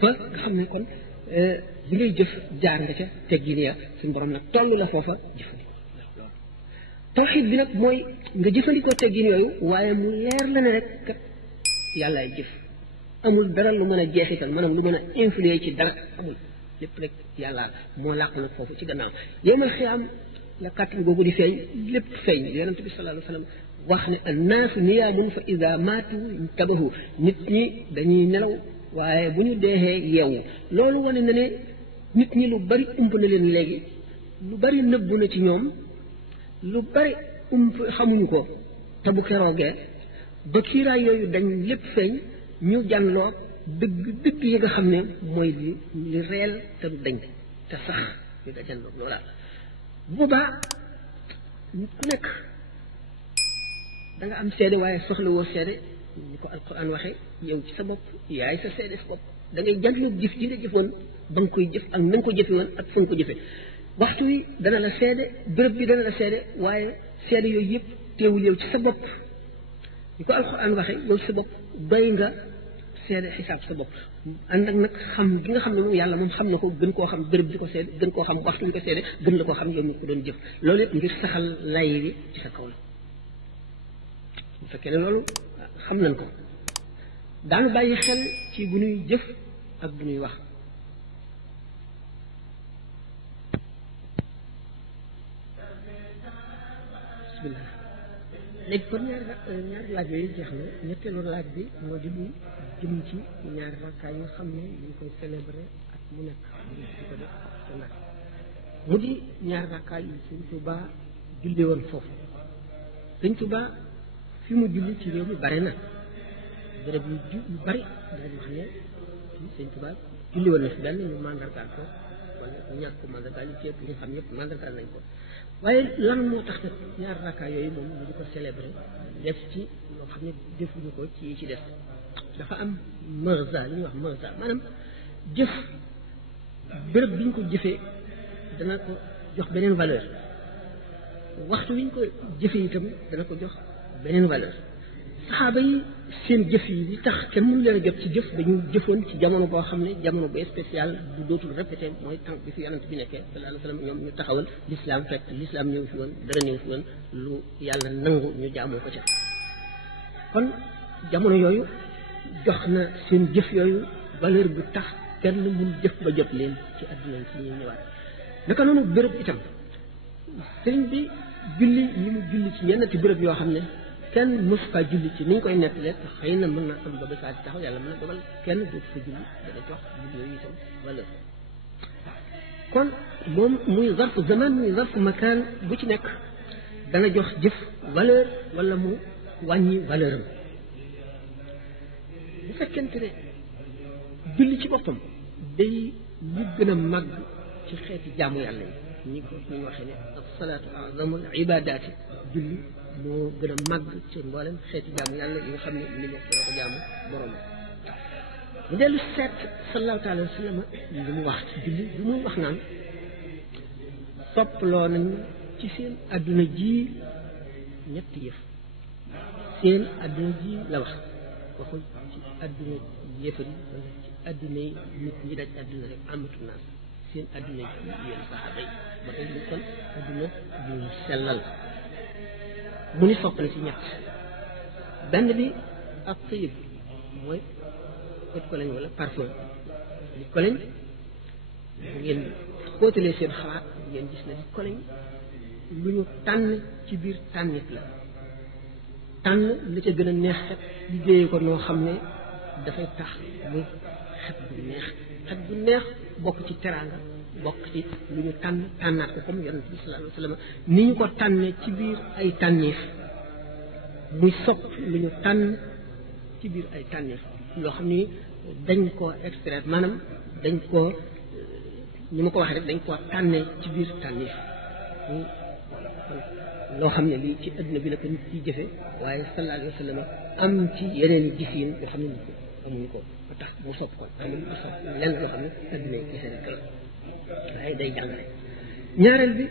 ba nga xam ne kon bi ngay jëf jaar nga ca teggin ya suñu borom nag toll la foofa jëfandikoo tawxiid bi nag mooy nga jëfandikoo teggin yooyu waaye mu leer la ne rek kat yàllaay jëf amul dara lu mën a jeexital maanaam lu mën a influer ci dara amul lépp rek yàlla moo làq nag foofu ci gannaaw yawmal xiyaam la kàttan googu di feeñ lépp feeñ yonent bi sallallahu alayhi wa sallam wax ne annaasu niyaamun fa ida maatu intabahu nit ñi dañuy nelaw waaye bu ñu deexee yeewu loolu wane na ne nit ñi lu bari ump na leen léegi lu bari nëbbu na ci ñoom lu bari ump xamuñu ko te bu keroogee ba kiiraay yooyu dañ lépp feeñ ñu jànloo dëgg dëgg yi nga xam ne mooy li reel te du dañ te sax ñu da jànloo loola boobaa nit ku nekk da nga am seede waaye soxla woo seede ni ko alquran waxee yow ci sa bopp yaay sa seede sa bopp da ngay jànloo jëf ji nga jëfoon ba nga koy jëf ak na nga ko jëfe woon ak fu nga ko jëfe waxtu wi dana la seede béréb bi dana la seede waaye seede yooyu yëpp teewul yow ci sa bopp ni ko alquran waxee yow ci sa bopp doy nga seede xisaab sa bopp ànd ak nag xam gi nga xam ne moom yàlla moom xam na ko gën koo xam béréb bi ko seede gën koo xam waxtu bi ko seede gën la koo xam yow mi ko doon jëf loolu yëpp ngir saxal lay bi ci sa kaw la bu fekkee ne loolu xam nañ ko daanu bàyyi xel ci bu ñuy jëf ak bu ñuy wax bismillah léegi kon ñaari laaj yooyu jeex na ñetteelu laaj bi moo di lu jëm ci ñaari rakkaay yi nga xam ne ñu koy célébrer ak mu nekk di ko def te nag mu di ñaari rakkaay yi Sëñ Tuubaa julli woon foofu Sëñ Tuubaa fi mu julli ci réew mi bari na béréb yu bari danañ wax ne Sëñ Tuubaa julli woon na fi benn ñu mandargaal ko wala ñu ñàkk ko mandargaal yi ci ëpp ñu xam ñëpp mandargaal nañ ko waaye lan moo tax nag ñaar rakkaa yooyu moom ñu di ko célébrer def ci loo xam ne defuñu ko ci ci def dafa am marza li ñuy wax marza maanaam jëf béréb bi ñu ko jëfee dana ko jox beneen valeur waxtu wi ñu ko jëfee itam dana ko jox beneen valeur saxaaba yi seen jëf yi li tax kenn mënu leen a jot ci jëf dañu jëfoon ci jamono boo xam ne jamono bu spécial bu dootul répété mooy temps bi fi yonent bi nekkee sallallahu alayhi wa sallam ñoom ñu taxawal l'islam fekk l'islam ñëw fi woon dara ñëw fi woon lu yàlla nangu ñu jaamoo ko ca kon jamono yooyu jox na seen jëf yooyu valeur bi tax kenn mun jëf ba jot leen ci àdduna si ñuy ñëwaat naka noonu béréb itam sëriñ bi julli ñi mu julli ci ñennati béréb yoo xam ne kenn mës faa julli ci ni ñu koy nettalee te xëy na mën na am ba saa ci taxaw yàlla mën na dogal kenn dootu fa julli dana jox julli yooyu itam valeur kon moom muy zarfu zaman muy zarfu makaan bu ci nekk dana jox jëf valeur wala mu wàññi valeur am bu fekkente ne julli ci boppam day li gën a màgg ci xeeti jaamu yàlla yi ñi ko ñu waxee ne as-salaatu a'zamul ibaadaati julli moo gën a màgg ci mboolem xeeti jaamu yàlla yi nga xam ne li ñu dana ko jaamu borom mu dellu seet sallallahu alayhi wa sallam li mu wax ci julli bi muy wax naan sopploo nañu ci seen adduna ji ñetti yëf seen adduna ji la wax waxul ci adduna yëfari wala ci adduna yi nit ñi daj adduna rek amatu naas seen adduna ji yéen saxaaba yi ba tey ñu kon adduna bu ñu sellal mu ni soppale ci ñett benn bi ak tëyib mooy ët ko lañ wala parfum li ko lañ bu ngeen xóotalee seen xalaat ngeen gis ne li ko lañ lu ñu tànn ci biir tànnit la tànn li ca gën a neex xet liggéeyee ko noo xam ne dafay tax muy xet bu neex bokk ci teraanga bokk ci lu ñu tànn tànnaat ko comme yonent bi sallallahu alayhi wa sallam ni ñu ko tànnee ci biir ay tànneef muy sopp lu ñu tànn ci biir ay tànneef loo xam ni dañ koo extraire maanaam dañ koo ni ma ko waxee rek dañ koo tànnee ci biir tànneef loo xam ne lii ci adduna bi la ko nit ciy jëfe waaye sallallahu alayhi wa sallam am ci yeneen i gis yoo xam ne nit ko amuñu ko ba tax mu sopp ko xam ne mu sopp lenn loo xam ne adduna yi gisee rek la waaye day jàngale ñaareel bi